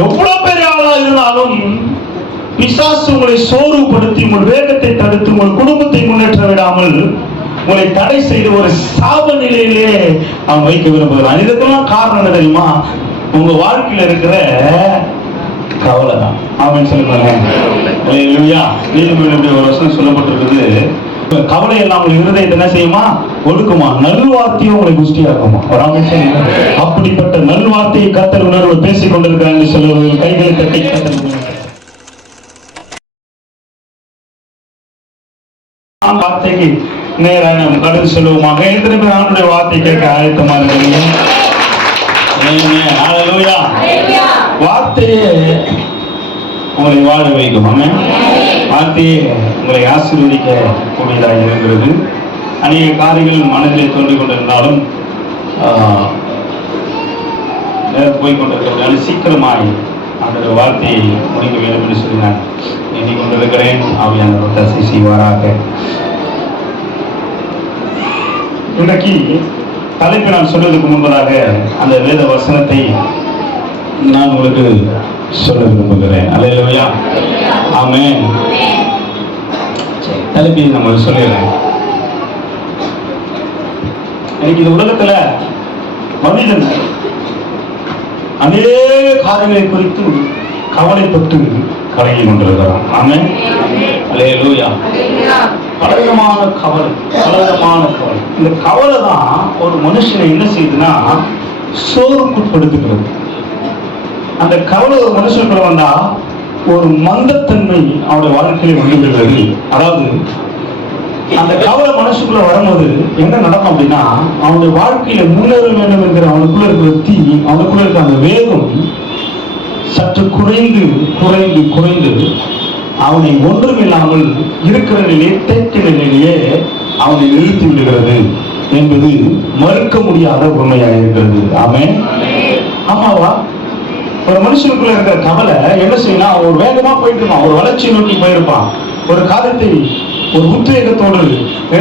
எவ்வளவு பெரிய ஆளா இருந்தாலும் பிசாசு உங்களை சோர்வுபடுத்தி உங்கள் வேகத்தை தடுத்து உங்கள் குடும்பத்தை முன்னேற்ற விடாமல் உங்களை தடை செய்து ஒரு சாப நிலையிலே அவன் வைக்க விரும்புகிறான். இதுக்கெல்லாம் காரணம் என்ன தெரியுமா? உங்க வாழ்க்கையில இருக்கிற கவலை தான். அவன் சொல்லுவாங்க நீதிமன்ற ஒரு வருஷம் சொல்லப்பட்டிருக்குது, கவலை எல்லாம் உங்கள் இருதயத்தை என்ன செய்யுமா? ஒடுக்குமா. நல்வார்த்தையும் உங்களை புஷ்டியாக்குமா. அப்படிப்பட்ட நல்வார்த்தையை கர்த்தர் உணர்வு பேசிக் கொண்டிருக்கிறாங்க சொல்லுவது. கைகளை தட்டி வார்த்தைக்கு நேராக நாம் பதில் சொல்லுவோமாக. எத்தனை பேர் ஆண்டுடைய வார்த்தை கேட்க ஆயத்தமா இருக்கீங்க? வார்த்தையே உங்களை வாழ வைக்கும். வார்த்தையே உங்களை ஆசீர்வதிக்க கூடியதாக இருக்கிறது. அநேக காரியங்கள் மனதில் தோன்றிக் கொண்டிருந்தாலும் போய்கொண்டிருக்கிறதால சீக்கிரமாய் அந்த வார்த்தையை முடிக்க வேண்டும் என்று சொல்லி நான் எண்ணிக்கொண்டிருக்கிறேன். ஆவியானவர் ஒத்தாசை செய்வாராக. இன்றைக்கு தலைப்பு நான் சொல்வதற்கு முன்பதாக அந்த வேத வசனத்தை நான் உங்களுக்கு சொல்ல விரும்புகிறேன். அல்லேலூயா, ஆமென். தலைப்பை நம்ம சொல்லிடுறேன். எனக்கு இந்த உலகத்துல மனிதன் அநேக காரியங்களை குறித்து கவலைப்பட்டு கலங்கி கொண்டிருக்கிறான். ஆமென், அல்லேலூயா. பலவிதமான கவலை, பலவிதமான கவலை. இந்த கவலை தான் ஒரு மனுஷனை என்ன செய்யுதுன்னா சோர்வுக்குட்படுத்துகிறது. அந்த கவலை ஒரு மனுஷனுக்குள்ள வந்தா ஒரு மந்தத்தன்மை அவருடைய வாழ்க்கையில வந்துவிடுகிறது. அதாவது அந்த கவலை மனசுக்குள்ள வரும்போது என்ன நடக்கும் அப்படின்னா, அவனுடைய வாழ்க்கையில முன்னேற வேண்டும் என்கிற அவனுக்குள்ள இருக்கிற தீ, அவனுக்குள்ள இருக்கிற அந்த வேகம் சற்று குறைந்து குறைந்து குறைந்து அவனை ஒன்றுமில்லாமல் இருக்கிற நிலையே, தேக்க நிலையிலேயே அவனை நிறுத்தி விடுகிறது என்பது மறுக்க முடியாத உண்மையாக இருக்கிறது. ஆமென், ஆமாவா? ஒரு மனுஷனுக்குள்ள இருக்கிற கவலை என்ன செய்யணும்? அவன் ஒரு வேகமா போயிட்டு இருப்பான், ஒரு வளர்ச்சியை நோக்கி போயிருப்பான், ஒரு காரியத்தை ஒரு உத்வேகத்தோடு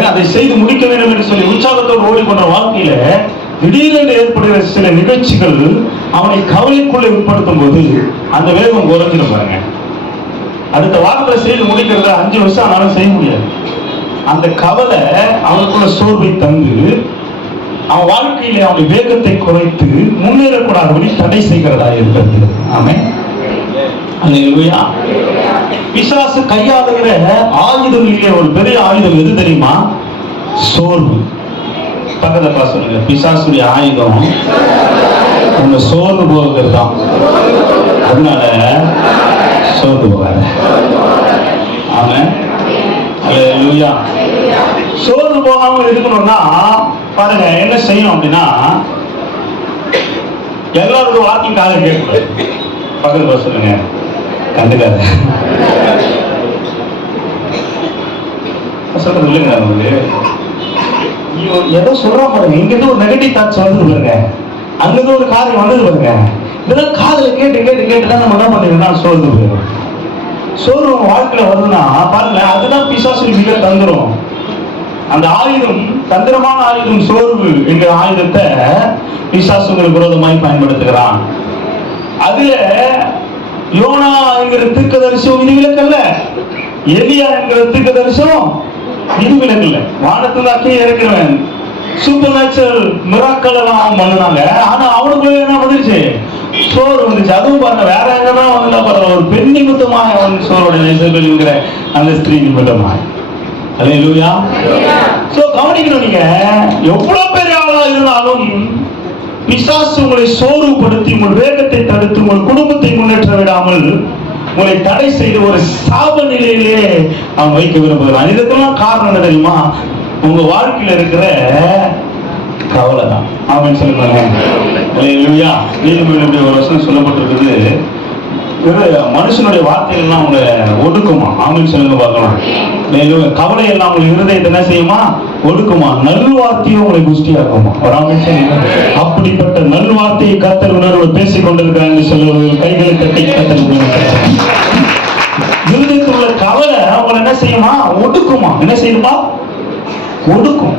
அதை செய்து முடிக்க வேண்டும் என்று சொல்லி உற்சாகத்தோடு ஓடிக்கொண்ட வாழ்க்கையில திடீரென்று ஏற்படுகிற சில நிகழ்ச்சிகள் அவனை கவலைக்குள்ளே உட்படுத்தும் போது அந்த வேகம் குறைஞ்சிடும் பாருங்க. அடுத்த வாரத்தை செய்து முடிக்கிறத 5 வருஷம் ஆனாலும் செய்ய முடியாது. அந்த கவலை அவனுக்குள்ள சோர்வை தந்து அவன் வாழ்க்கையிலே அவனுடைய வேகத்தை குறைத்து முன்னேறக்கூடாதபடி தடை செய்கிறதா இருக்கிறது. ஆமென், அல்லேலூயா. பிசாசு கையாளுகிற ஆயுதங்களிலே ஒரு பெரிய ஆயுதம் எது தெரியுமா? சோர்வு. பக்கத்துல சொல்லுங்க, பிசாசுடைய ஆயுதம் உங்க சோர்வு போகிறது தான். அதனால சோர்வு போகாத. ஆமென், அல்லேலூயா. சோர்வு போகாமல் இருக்கணும்னா பாருங்க என்ன செய்யணும் அப்படின்னா, எல்லாருக்கும் வாக்கிங் காதை கேட்கக்கூடாது. பக்கத்துல சொல்லுங்க, கண்டுக்காத சொல்றது இல்லைங்க. அவங்களுக்கு ஏதோ சொல்றோம் பாருங்க, இங்கிருந்து ஒரு நெகட்டிவ் தாட்ஸ் வந்து பாருங்க, அங்கிருந்து ஒரு காரியம் வந்தது பாருங்க. இதெல்லாம் காதல கேட்டு கேட்டு கேட்டுதான் நம்ம என்ன பண்ணிருக்கோம்னா சோர்வு போயிடும். சோர்வு வாழ்க்கையில வருதுன்னா பாருங்க, அதுதான் பிசாசு மிக தந்திரம். அந்த ஆயுதம், தந்திரமான ஆயுதம் சோர்வு என்கிற ஆயுதத்தை பிசாசுங்களுக்கு விரோதமாய் பயன்படுத்துகிறான். அதுல யோனா என்கிற தீர்க்கதரிசியும் விதிவிலக்கல்ல, எலியா என்கிற தீர்க்கதரிசியும் விதிவிலக்கல்ல. வானத்துல அக்கே இறக்கிறவன் சூப்பர் நேச்சுரல் மிராக்கள் எல்லாம் பண்ணுனாங்க. ஆனா அவனுக்குள்ள என்ன வந்துருச்சு? சோறு வந்துச்சு. அதுவும் பாருங்க, வேற எங்கதான் வந்து பாருங்க, ஒரு பெண் நிமித்தமாக அவன் சோறுடைய அந்த ஸ்திரீ நிமித்தமாக. அல்லேலூயா. சோ கவனிக்கணும், நீங்க எவ்வளவு பெரிய ஆளா இருந்தாலும் பிசாசு உங்களை சோர்வுபடுத்தி உங்கள் வேகத்தை தடுத்து உங்கள் குடும்பத்தை முன்னேற்ற விடாமல் உங்களை தடை செய்து ஒரு சாப நிலையிலே அவன் வைக்க விரும்புகிறான். இதுக்கெல்லாம் காரணம் என்ன தெரியுமா? உங்க வாழ்க்கையில இருக்கிற கவலை தான். ஆமென், சொல்லுங்க. அல்லேலூயா. நீதிமன்ற ஒரு வசனம் சொல்லப்பட்டிருக்குது, மனுஷனுடைய வார்த்தைகள்லாம் உங்களை ஒடுக்குமா. ஆமென், சொல்லுங்க பார்க்கலாம். கவலை எல்லாம் உங்கள் இருதயத்தை என்ன செய்யுமா? ஒடுக்குமா. நல்வார்த்தையும் உங்களை புஷ்டியாக்குமா. ஒரு ஆமென் சொல்லுங்க. அப்படிப்பட்ட நல்வார்த்தையை கர்த்தர் உணர்வு பேசிக் கொண்டிருக்கிறாங்க சொல்லுவது. கைகளை தட்டி கர்த்தர் இருதயத்தில் உள்ள கவலை உங்களை என்ன செய்யுமா? ஒடுக்குமா. என்ன செய்யுமா? ஒடுக்கும்.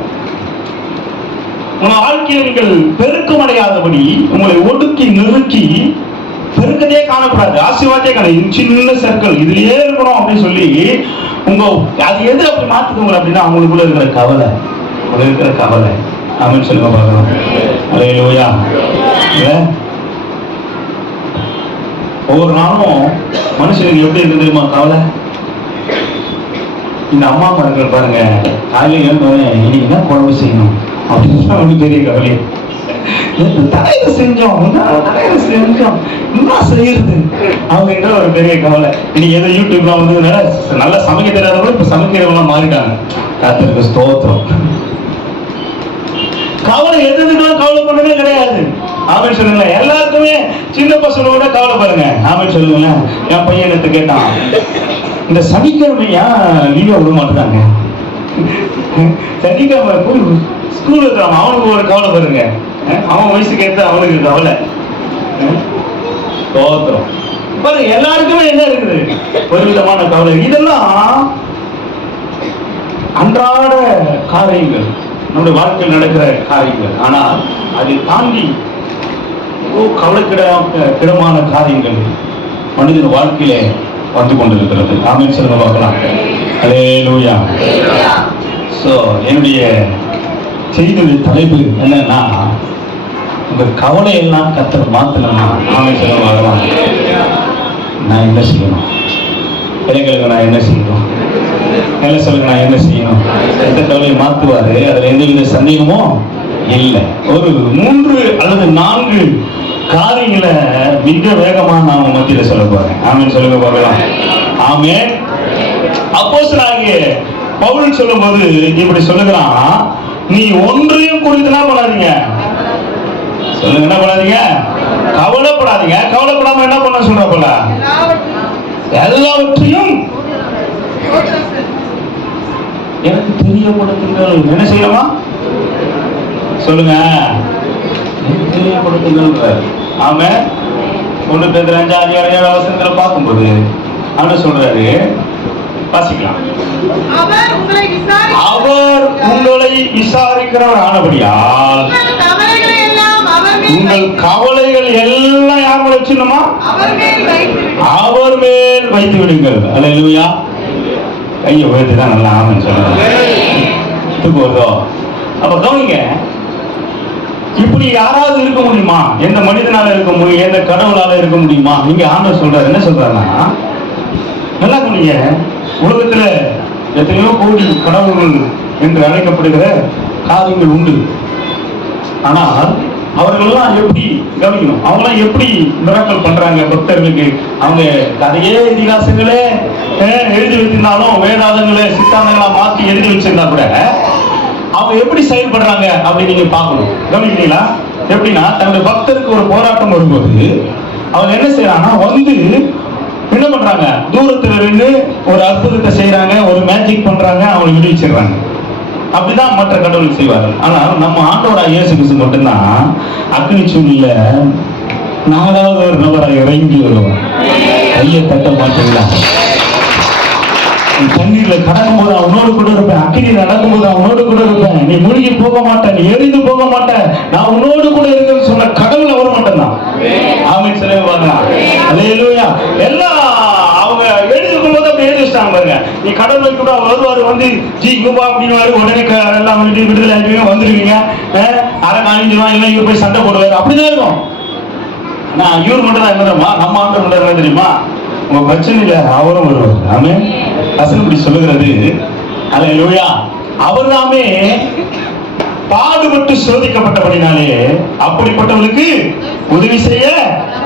உங்க வாழ்க்கையை நீங்கள் பெருக்கம் அடையாதபடி உங்களை ஒடுக்கி நெருக்கி பெருக்கத்தையே காணக்கூடாது, ஆசீர்வாதத்தையே காணும். சின்ன சர்க்கிள் இதுலயே இருக்கணும் அப்படின்னு சொல்லி உங்க அது எது அப்படி மாத்துக்குங்க அப்படின்னா அவங்களுக்குள்ள இருக்கிற கவலை, அவங்க இருக்கிற கவலை. ஆமென் சொல்லுங்க பார்க்கலாம். அல்லேலூயா. ஒவ்வொரு நாளும் மனுஷனுக்கு எப்படி இருக்கு தெரியுமா கவலை? இந்த அம்மா பாருங்க பாருங்க, காலையில் எழுந்தோடனே இன்னைக்கு தான் குழம்பு செய்யணும் அப்படின்னு ஒன்று பெரிய கவலை. தலையில செஞ்சோம் என்ன செய்யறது அவங்க ஒரு பெரிய கவலை. இன்னைக்கு ஏதோ யூடியூப்லாம் வந்ததுனால நல்லா சமைக்க தெரியாதவங்க இப்ப சமைக்கிறவங்களாம் மாறிட்டாங்க. கர்த்தருக்கு ஸ்தோத்திரம். கவலை எதுக்கெல்லாம் கவலை பண்ணவே கிடையாது. ஆமென் சொல்லுங்க. எல்லாருக்குமே சின்ன பசங்களோட கவலை பாருங்க. ஆமென் சொல்லுங்க. என் பையன் எடுத்து கேட்டான், இந்த சனிக்கிழமையா லீவா விட மாட்டாங்க, சனிக்கிழமை ஸ்கூல் இருக்கிறான், அவனுக்கு ஒரு கவலை பாருங்க. அவன் வயசுக்கு ஏற்ற அவனுக்கு கவலை. ஸ்தோத்திரம். பாருங்க எல்லாருக்குமே என்ன இருக்குது ஒரு விதமான கவலை. இதெல்லாம் அன்றாட காரியங்கள், நம்முடைய வாழ்க்கையில் நடக்கிற காரியங்கள். ஆனால் அதை தாண்டி கவலைக்கிடமான காரியங்கள் மனிதன் வாழ்க்கையிலே வந்து கொண்டிருக்கிறது. ஆமென் சொல்லுங்க பார்க்கலாம். அல்லேலூயா. சோ என்னுடைய செய்தியுடைய தலைப்பு என்னன்னா, உங்க கவலை எல்லாம் கர்த்தர் மாத்தணும்னா ஆமென் சொல்லுங்க பார்க்கலாம். நான் என்ன செய்யணும்? இளைஞர்களுக்கு நான் என்ன செய்யணும்? என்ன சொல்லுங்க, நான் என்ன செய்யணும்? எந்த கவலையை மாத்துவாரு, அதுல எந்தவித சந்தேகமும் இல்லை. ஒரு 3 அல்லது 4 காரியங்களை மிக வேகமா நான் மத்தியில சொல்ல போறேன். ஆமென் சொல்லுங்க பார்க்கலாம். ஆமென். அப்போஸ்தலனாகிய பவுல் சொல்லும்போது இப்படி சொல்லுகிறான், நீ ஒன்றையும் குறித்து என்ன பண்ணாதீங்க, சொல்லுங்க என்ன பண்ணாதீங்க, கவலைப்படாதீங்க. கவலைப்படாம என்ன பண்ண சொல்றப்பல, எல்லாவற்றையும் எனக்கு தெரியப்படுத்துங்கள். என்ன செய்யலாமா சொல்லுங்க, தெரியப்படுத்துங்கள். ஆமா, 1 பேதுரு 5:6 பார்க்கும்போது அவன் சொல்றாரு, வாசிக்கலாம். அவர் உங்களை விசாரிக்கிறவர் ஆனபடியால் உங்கள் கவலைகள் எல்லாம் யார் மேல வச்சிடணுமா, அவர் மேல் வைத்து விடுங்கள். அல்லேலூயா. கையை உயர்த்தி தான் நல்லா ஆமென் சொல்லுங்க. போதோ அப்ப கவனிங்க, இப்படி யாராவது இருக்க முடியுமா? எந்த மனிதனால இருக்க முடியும், எந்த கடவுளால இருக்க முடியுமா? நீங்க ஆண்டவர் சொல்றாரு, என்ன சொல்றாருன்னா, நல்லா கவனிங்க, உலகத்துல எத்தனையோ கோடி கடவுள்கள் என்று அழைக்கப்படுகிற காரியங்கள் உண்டு. ஆனால் அவர்களெல்லாம் எப்படி கவனிக்கணும், அவங்களாம் எப்படி மிராக்கிள் பண்றாங்க பக்தர்களுக்கு? அவங்க கதையே இதிகாசங்களே எழுதி வச்சிருந்தாலும், வேதாந்தங்களே சித்தாந்தங்களா மாற்றி எழுதி வச்சிருந்தா கூட அவங்க எப்படி செயல்படுறாங்க அப்படின்னு நீங்க பார்க்கணும். கவனிக்கிறீங்களா? எப்படின்னா, தன்னுடைய பக்தருக்கு ஒரு போராட்டம் வரும்போது அவங்க என்ன செய்யறாங்கன்னா, வந்து என்ன பண்றாங்க, தூரத்துல இருந்து ஒரு அற்புதத்தை செய்யறாங்க, ஒரு மேஜிக் பண்றாங்க, அவங்களை விடுவிச்சிடுறாங்க. அப்படிதான் மற்ற கடவுள் செய்வார். ஆனா நம்ம ஆண்டவராகிய இயேசு கிறிஸ்து மட்டும்தான் அக்னி சூழ்நில 4வது ஒரு நபராக இறங்கி வருவார். கையை தட்ட மாட்டீங்களா? தண்ணீர்ல கடக்கும் போது அவனோடு கூட இருப்பேன், அக்கினி நடக்கும் போது அவனோடு கூட இருப்பேன், நீ மூழ்கி போக மாட்டேன், நீ எரிந்து போக மாட்டேன், நான் உன்னோடு கூட இருக்கேன்னு சொன்ன கடவுள் அவர் மட்டும்தான். ஆமென் சொல்லுங்க. அல்லேலூயா. எல்லாம் அவங்க எழுதிருக்கும் போது அப்படி எழுதி வச்சிட்டாங்க பாருங்க. நீ கடவுள் கூட வருவாரு, வந்து ஜி குபா அப்படின்னு உடனே எல்லாம் விடுதலை ஆகிடுவீங்க, வந்துடுவீங்க, அரை காணிஞ்சிருவான், இல்லை இவர் போய் சண்டை போடுவாரு, அப்படிதான் இருக்கும். நான் இவர் மட்டும் தான் என்னமா, நம்ம ஆண்டவர் மட்டும் என்ன தெரியுமா, உங்க பிரச்சனையில அவரும் வருவார். ஆமே வசனம் இப்படி சொல்லுகிறது. அல்லேலூயா. அவர்தாமே பாடுபட்டு சோதிக்கப்பட்டபடினாலே அப்படிப்பட்டவர்களுக்கு உதவி செய்ய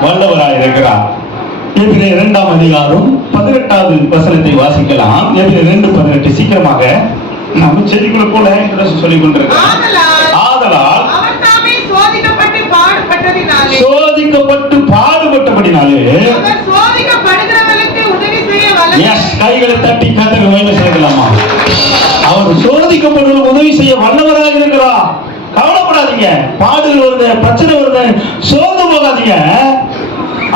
வல்லவராய் இருக்கிறார். எபிரேயர் 2ஆம் அதிகாரம் 18வது வசனத்தை வாசிக்கலாம். எபிரேயர் 2:18. சீக்கிரமாக நம்ம செடிக்குள்ள போல சொல்லிக் கொண்டிருக்கிறோம். ஆதலால் சோதிக்கப்பட்டு பாடுபட்டபடினாலே கைகளை தட்டி கர்த்தருக்கு மகிமை செலுத்தலாமா? அவர் சோதிக்கப்படுவதற்கு உதவி செய்ய வல்லவராக இருக்கிறார். கவலைப்படாதீங்க, பாடுகள் வருது, பிரச்சனை வருது, சோர்ந்து போகாதீங்க.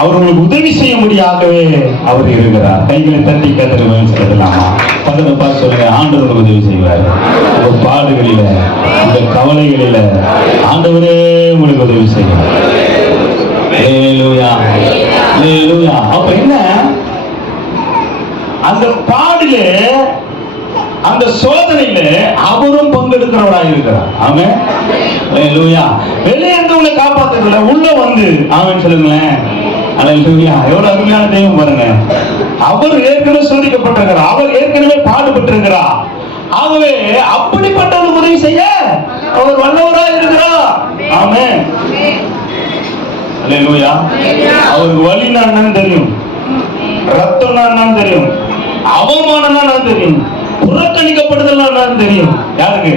அவர் உங்களுக்கு உதவி செய்ய முடியாகவே அவர் இருக்கிறார். கைகளை தட்டி கர்த்தருக்கு மகிமை செலுத்தலாமா? பக்கத்தை பார்த்து சொல்லுங்க, ஆண்டவர் உதவி செய்வார். உங்க பாடுகளில, உங்க கவலைகளில ஆண்டவரே உங்களுக்கு உதவி செய்வார். அல்லேலூயா. அல்லேலூயா. அப்ப என்ன, அந்த பாடிலே அந்த சோதனையில அவரும் பங்கெடுக்கிறவராக இருக்கிறார். ஆமென். அல்லேலூயா. வெளியே இருந்து உங்களை காப்பாத்துறதுல உள்ள வந்து ஆமென் சொல்லுங்களேன். அல்லேலூயா. எவ்வளவு அருமையான தெய்வம் பாருங்க. அவர் ஏற்கனவே சோதிக்கப்பட்டிருக்கிறார், அவர் ஏற்கனவே பாடுபட்டிருக்கிறார். ஆகவே அப்படிப்பட்டவர்களுக்கு உதவி செய்ய அவர் வல்லவராக இருக்கிறார். ஆமென். அல்லேலூயா. அவருக்கு வலினா என்னன்னு தெரியும், ரத்தம்னா என்னன்னு தெரியும், அவமானம்னா என்னன்னு தெரியும், புறக்கணிக்கப்படுதல் என்னன்னு தெரியும். யாருக்கு?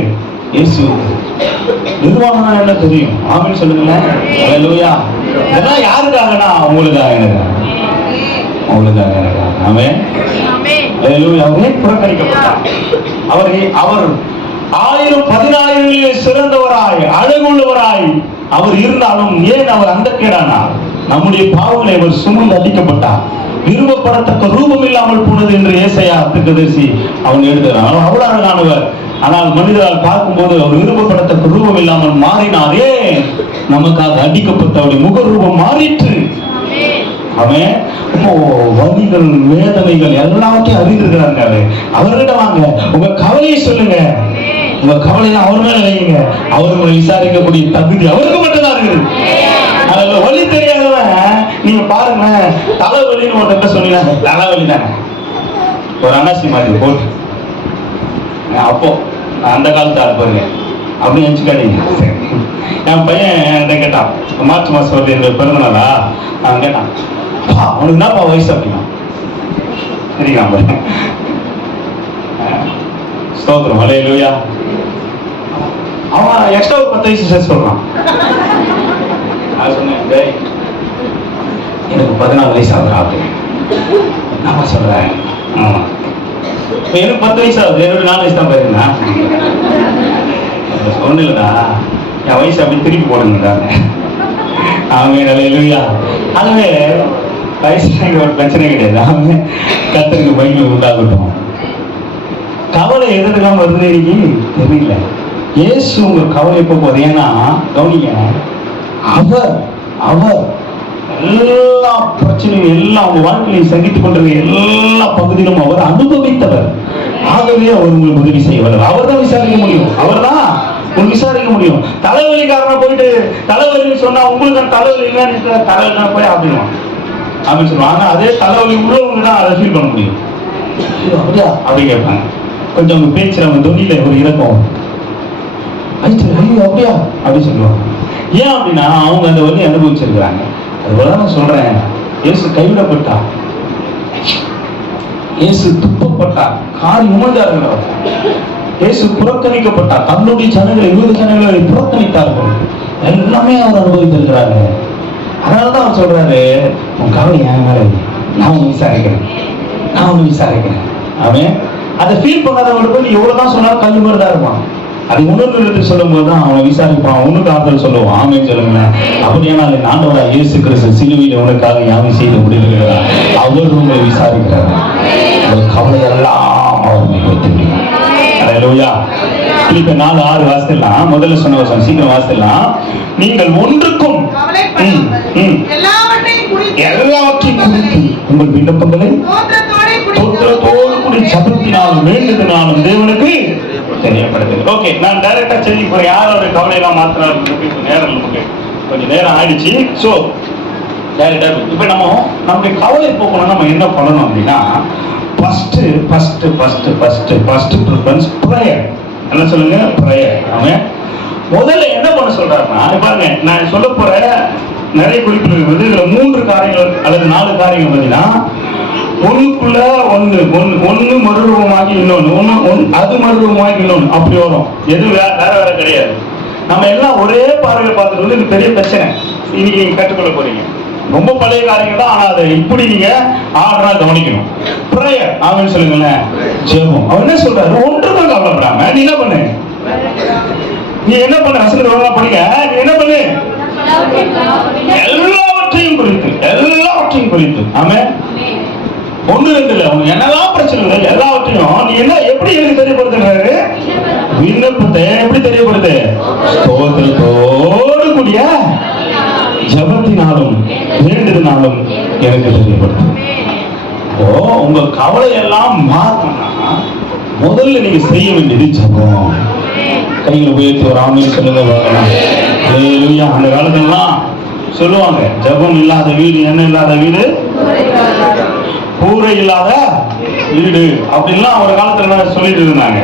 இயேசுவுக்கு. நிர்வாணம்னா என்ன தெரியும். ஆமென் சொல்லுங்களேன். அல்லேலூயா. இதெல்லாம் யாருக்காகனா உங்களுக்காக, உங்களுக்காக. ஆமென். அல்லேலூயா. அவரே புறக்கணிக்கப்பட்டார். அவர் 1000 10,000 சிறந்தவராய் அழகுள்ளவராய் அவர் இருந்தாலும் ஏன் அவர் அந்த கேடானார்? நம்முடைய பாவங்களை அவர் சுமந்து அடிக்கப்பட்டார். விரும்பப்படத்தக்க ரூபம் இல்லாமல் போனது என்று ஏசாயா தீர்க்கதரிசி அவன் எழுதுகிறான். அவ்வளவு அழகானவர். ஆனால் மனிதரால் பார்க்கும்போது அவர் விரும்பப்படத்தக்க ரூபம் இல்லாமல் மாறினாரே, நமக்காக அடிக்கப்பட்ட அவருடைய முக ரூபம் மாறிற்று. அவன் வலிகள் வேதனைகள் எல்லாத்தையும் அறிந்திருக்கிறாங்க. அவர்கிட்ட வாங்க, உங்க கவலையை சொல்லுங்க, உங்க கவலையை அவர் மேல வைங்க. அவர்களை விசாரிக்கக்கூடிய தகுதி அவருக்கு மட்டும்தான் இருக்குது. அதுல வலி தெரியாதவன் நீங்க பாருங்க, தலைவலின்னு ஒருத்தர் சொன்னீங்க, தலைவலி தானே ஒரு அனாசி மாதிரி போட்டு, அப்போ அந்த காலத்து ஆள் அப்படி நினைச்சுக்காதீங்க. என் பையன் என்கிட்ட கேட்டான், மார்ச் மாசம் வருது எங்க பிறந்தனாலா, அவன் கேட்டான், அவனுக்கு என்னப்பா வயசு அப்படின்னா சரிங்களா? ஸ்தோத்திரம். அல்லேலூயா. அவன் எக்ஸ்ட்ரா ஒரு 10 வயசு சேர்த்து சொல்றான். நான் சொன்னேன், எனக்கு 14 வயசு ஆகுது அப்படின்னு. நான் சொல்றேன், ஆமா எனக்கு 10 வயசு ஆகுது, என்னோட 4 வயசு தான் பாருங்கண்ணா. சொன்னீங்களா என் வயசு அப்படி திருப்பி போடுங்க. ஆமென். அல்லேலூயா. அதுவே வயசு ஒரு பிரச்சனை கிடையாது. ஆமென். கர்த்தருக்கு மகிமை உண்டாகட்டும். கவலை எதுக்காம வருது இன்னைக்கு தெரியல. இயேசு உங்க கவலை போகுது. ஏன்னா கவனிங்க, அவர் அவர் எல்லா பிரச்சனையும் எல்லாம் உங்க வாழ்க்கையை சந்தித்துக் கொண்டிருக்க எல்லா பகுதியிலும் அவர் அனுபவித்தவர். ஆகவே அவர் உங்களுக்கு உதவி செய்வார். அவர் தான் விசாரிக்க முடியும், அவர் தான் உங்களுக்கு விசாரிக்க முடியும். தலைவலிக்காரனா போயிட்டு தலைவலின்னு சொன்னா உங்களுக்கு தலைவலி இல்லைன்னு தலைவலி போய் அப்படின்வான் அப்படின்னு சொல்லுவாங்க. ஆனா அதே தலைவலி உள்ளவங்க தான் அதை ஃபீல் பண்ண முடியும். அப்படியா அப்படி கேட்பாங்க. கொஞ்சம் உங்க பேச்சு நம்ம தொழில ஒரு இறக்கம், அப்படியா அப்படி சொல்லுவாங்க. ஏன் அப்படின்னா அவங்க அந்த வழி அனுபவிச்சிருக்கிறாங்க. அதுபோல நான் சொல்றேன், இயேசு கைவிடப்பட்டா, இயேசு துப்பப்பட்டா, காரி உமிழ்ந்தார்கள், இயேசு புறக்கணிக்கப்பட்டார். தன்னுடைய ஜனங்களை 20 ஜனங்களை புறக்கணித்தார்கள். எல்லாமே அவர் அனுபவித்திருக்கிறாங்க. அதனாலதான் அவர் சொல்றாரு, உன் கவலை என் மேல, நான் உன்னை விசாரிக்கிறேன், நான் உன்னை விசாரிக்கிறேன். அவன் அதை ஃபீல் பண்ணாதவங்களுக்கு நீ எவ்வளவுதான் சொன்னாலும் கல்வி மாதிரி தான் இருப்பான். அது உணர்வு சொல்லும் போதுதான் அவன் விசாரிப்பான், உனக்கு ஆறுதல் சொல்லுவான். ஆமென் சொல்லுங்களேன். அப்படியானால் ஆண்டவராக இயேசு கிறிஸ்து சிலுவையில் உனக்காக யாவும் செய்து முடிவுகிறதா, அவர் உங்களை விசாரிக்கிறார். உங்கள் கவலை எல்லாம் அவர் மீது வைத்து விடுவார். அல்லேலூயா. பிலிப்பியர் 4:6 வாசிக்கலாம். முதல்ல சொன்ன வசனம் சீக்கிரம் வாசிக்கலாம். நீங்கள் ஒன்றுக்கும் எல்லாவற்றையும் குறித்து உங்கள் விண்ணப்பங்களை தோற்றத்தோடு கூடி ஜெபத்தினாலும் வேண்டுதலினாலும் தேவனுக்கு தெரியப்படுது. ஓகே, நான் டைரக்டா சொல்லி போறேன். யாரோட கவலை எல்லாம் மாத்திரம் நேரம் நமக்கு கொஞ்சம் நேரம் ஆயிடுச்சு. சோ டைரக்டா இப்ப நம்முடைய கவலை போக்கணும். நம்ம என்ன பண்ணணும் அப்படின்னா, ஃபர்ஸ்ட் ப்ரிஃபரன்ஸ் பிரேயர். என்ன சொல்லுங்க? பிரேயர். அவன் முதல்ல என்ன பண்ண சொல்றாருன்னா, பாருங்க நான் சொல்ல போற நிறைய குறிப்புகள் இருக்குது. இதுல 3 காரியங்கள் அல்லது 4 காரியங்கள் பார்த்தீங்கன்னா, ஒண்ணுக்குள்ள ஒண்ணு மறுரூபமாகி இன்னொன்னு, அது மறுரூபமாகி இன்னொன்னு, அப்படி வரும். எதுவும் வேற கிடையாது. நம்ம எல்லாம் ஒரே பார்வையில் பார்த்துட்டு இது பெரிய பிரச்சனை. இன்னைக்கு நீங்க கற்றுக்கொள்ள போறீங்க. ரொம்ப பழைய காரியங்கள் தான், ஆனா அதை இப்படி நீங்க ஆர்டரா கவனிக்கணும். பிரேயர். ஆமென் சொல்லுங்களேன். ஜெபம். அவர் என்ன சொல்றாரு? ஒன்றுதான் கவலைப்படாம நீ என்ன பண்ணு, நீ என்ன பண்ண வசனத்தை படிக்க, நீ என்ன பண்ணு, எல்லாவற்றையும் குறித்து. ஆமென். 1 2 இல்ல, உனக்கு என்னெல்லாம் பிரச்சனை எல்லாவற்றையும் நீ என்ன எப்படி எனக்கு தெரியப்படுத்துறாரு? விண்ணப்பத்தை எப்படி தெரியப்படுது? ஸ்தோத்திரத்தோடு கூடிய ஜபத்தினாலும் வேண்டுதனாலும் எனக்கு தெரியப்படுத்தும். உங்க கவலை எல்லாம் மாறணும்னா முதல்ல நீங்க செய்ய வேண்டியது ஜபம். கைகளை உயர்த்தி ஒரு ஆமென் சொல்லுங்க பார்க்கலாம். ஹல்லேலூயா. அந்த காலத்துலலாம் சொல்லுவாங்க, ஜபம் இல்லாத வீடு என்ன இல்லாத வீடு, கூரை இல்லாத வீடு அப்படின்லாம் ஒரு காலத்துல சொல்லிட்டு இருந்தாங்க.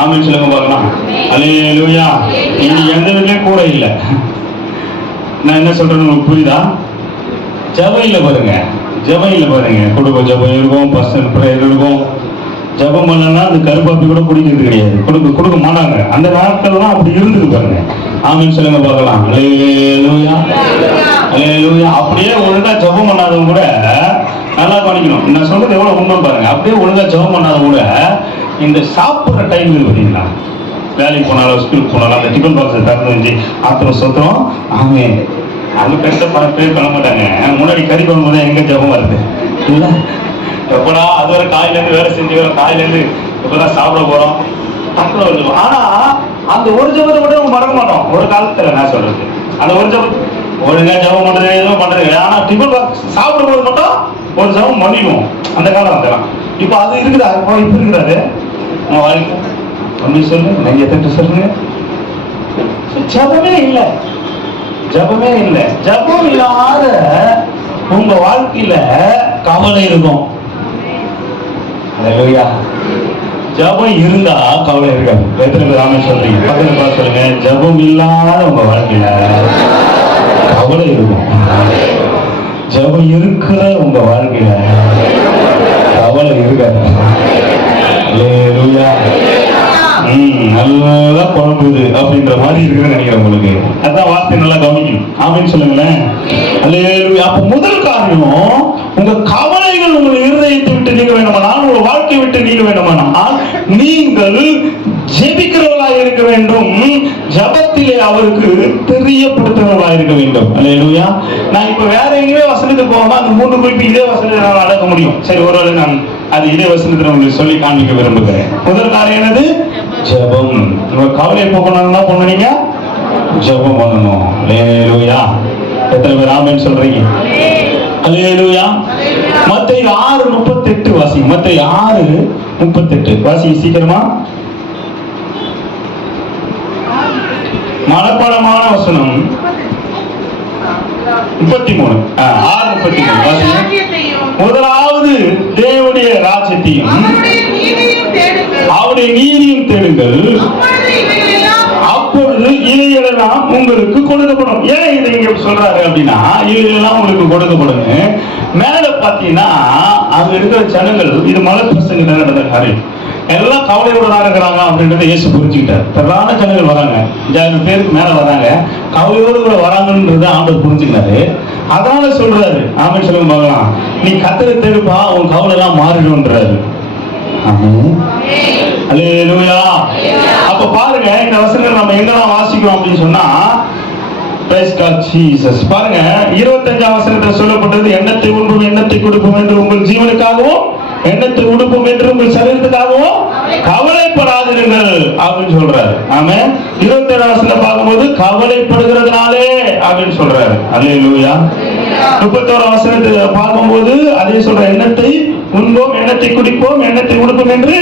ஆமென் சொல்லுங்க பார்க்கலாம். ஹல்லேலூயா. இன்னைக்கு எந்த வீட்லயும் கூரை இல்லை. நான் என்ன சொல்றேன்னு உங்களுக்கு புரியுதா? ஜபம் இல்லை பாருங்க, ஜபம் இல்லை பாருங்க. குடும்ப ஜபம் இருக்கும், பர்சனல் பிரேயர் இருக்கும். ஜபம் பண்ணலன்னா அந்த கருப்பாப்பி கூட குடிக்கிறது கிடையாது, கொடுக்க மாட்டாங்க. அந்த நாட்கள்லாம் அப்படி இருந்தது பாருங்க. ஆமென் சொல்லுங்க பார்க்கலாம். ஹல்லேலூயா. ஹல்லேலூயா. அப்படியே ஒழுங்கா ஜபம் பண்ணாதவங்க கூட நல்லா கவனிக்கணும். நான் சொல்றது எவ்வளவு உண்மை பாருங்க. அப்படியே ஒழுங்கா ஜபம் பண்ணாதவங்க கூட இந்த சாப்பிட்ற டைம் இருக்கு பார்த்தீங்களா, வேலைக்கு போனாலும் ஸ்கூலுக்கு போனாலும் அந்த டிஃபன் பாக்ஸை திறந்து வச்சு ஆத்திரம் சொத்திரம் ஆமே அது பெருசாக பேர் பண்ண மாட்டாங்க. முன்னாடி கறி பண்ணும்போது எங்க ஜபம் வருது இல்ல, எப்படா அது ஒரு காயிலேருந்து வேலை செஞ்சு வர, காயிலேருந்து இப்பதான் சாப்பிட போறோம் டக்குனு வருது. ஆனா அந்த ஒரு ஜபத்தை மட்டும் நம்ம மறக்க மாட்டோம். ஒரு காலத்துல நான் சொல்றது அந்த ஒரு ஜபம் ஒழுங்கா ஜபம் பண்றது எதுவும் பண்றது இல்லை. ஆனா டிஃபன் பாக்ஸ் சாப்பிடும் போது மட்டும் ஒரு ஜபம் பண்ணிடுவோம். அந்த காலம் அதெல்லாம் இப்ப அது இருக்குதா? இப்ப இருக்கிறாரு உங்க வாழ்க்கை அப்படி சொல்லு, நீங்க எத்தனை சொல்லுங்க. ஜபமே இல்லை, ஜபமே இல்லை. ஜபம் இல்லாத உங்க வாழ்க்கையில கவலை இருக்கும். ஹல்லேலூயா. ஜபம் இருந்தா கவலை இருக்காது. எத்தனை பேர் ஆமென் சொல்றீங்க? பக்கத்துல பார்த்து சொல்லுங்க, ஜபம் இல்லாத உங்க வாழ்க்கையில கவலை இருக்கும். ஜபம் இருக்கிற உங்க வாழ்க்கையில கவலை இருக்காது. ஹல்லேலூயா. நல்லா குழம்புது அப்படின்ற மாதிரி இருக்குன்னு நினைக்கிறேன் உங்களுக்கு. அதான் வார்த்தை நல்லா கவனிக்கணும். ஆமென் சொல்லுங்களேன். ஹல்லேலூயா. அப்ப முதல் காரியம், உங்க கவலைகள் உங்கள் இருதயத்தை விட்டு நீங்க வேண்டுமானால், உங்க வாழ்க்கை விட்டு நீங்க வேண்டுமானால், நீங்கள் ஜெபிக்கிறவர்களாக இருக்க வேண்டும். ஜபத்திலே அவருக்கு தெரியப்படுத்துறவர்களாக இருக்க வேண்டும். ஹல்லேலூயா. நான் இப்ப வேற எங்கேயே வசனத்துக்கு போகாம அந்த 3 குறிப்பு இதே வசனத்தை நான் அடக்க முடியும். சரி, ஒருவேளை நான் அது இதே வசனத்தில் உங்களுக்கு சொல்லி காண்பிக்க விரும்புகிறேன். முதல் காரியம் என்னது? ஜபம். உங்க கவலையை போக்கணும்னா பண்ணுவீங்க, ஜபம் பண்ணணும். ஹல்லேலூயா. எத்தனை பேர் ஆமென் சொல்றீங்க? ஹல்லேலூயா. மத்தேயு 6:38 வாசி. மத்தேயு 6:38 வாசி சீக்கிரமா. மனப்பாடமான வசனம் 33. 6:33 வாசி. முதலாவது தேவனுடைய ராஜ்யத்தையும் அவருடைய நீதியும் தேடுங்கள், அப்பொழுது இவைகளெல்லாம் உங்களுக்கு கொடுக்கப்படும். ஏன் இதை இங்க சொல்றாரு அப்படின்னா, இவைகளெல்லாம் உங்களுக்கு கொடுக்கப்படும். மேல பாத்தீங்கன்னா அங்க இருக்கிற ஜனங்கள், இது மலை பிரசங்க நடந்த காரியம், எல்லாம் கவலையோட தான் இருக்கிறாங்க அப்படின்றத இயேசு புரிஞ்சுக்கிட்டார். பிரதான ஜனங்கள் வராங்க, 5000 பேருக்கு மேல வராங்க, கவலையோடு கூட வராங்கன்றத ஆண்டவர் புரிஞ்சுக்கிட்டாரு. அதனால சொல்றாரு, ஆமென் சொல்லுங்க பார்க்கலாம், நீ கர்த்தரை தேடுப்பா, உன் கவலை எல்லாம் மாறிடும்ன்றாரு. ஹல்லேலூயா. அப்ப பாருங்க, இந்த வசனங்கள் நம்ம எங்கெல்லாம் வாசிக்கிறோம் அப்படின்னு சொன்னா, பிரைஸ் காட் ஜீசஸ். பாருங்க, 25ஆம் வசனத்தில் சொல்லப்பட்டது, எண்ணத்தை உண்போம் எண்ணத்தை கொடுப்போம் என்று உங்கள் ஜீவனுக்காகவும் எண்ணத்தை உடுப்போம் என்று உங்கள் சரீரத்துக்காகவும் கவலைப்படாதீர்கள் அப்படின்னு சொல்றாரு. ஆமென். 27ஆம் வசனத்தை பார்க்கும்போது கவலைப்படுகிறதுனாலே அப்படின்னு சொல்றாரு. ஹல்லேலூயா. 31ஆம் வசனத்தை பார்க்கும்போது அதே சொல்ற, எண்ணத்தை உண்போம் எண்ணத்தை குடிப்போம் எண்ணத்தை உடுப்போம் என்று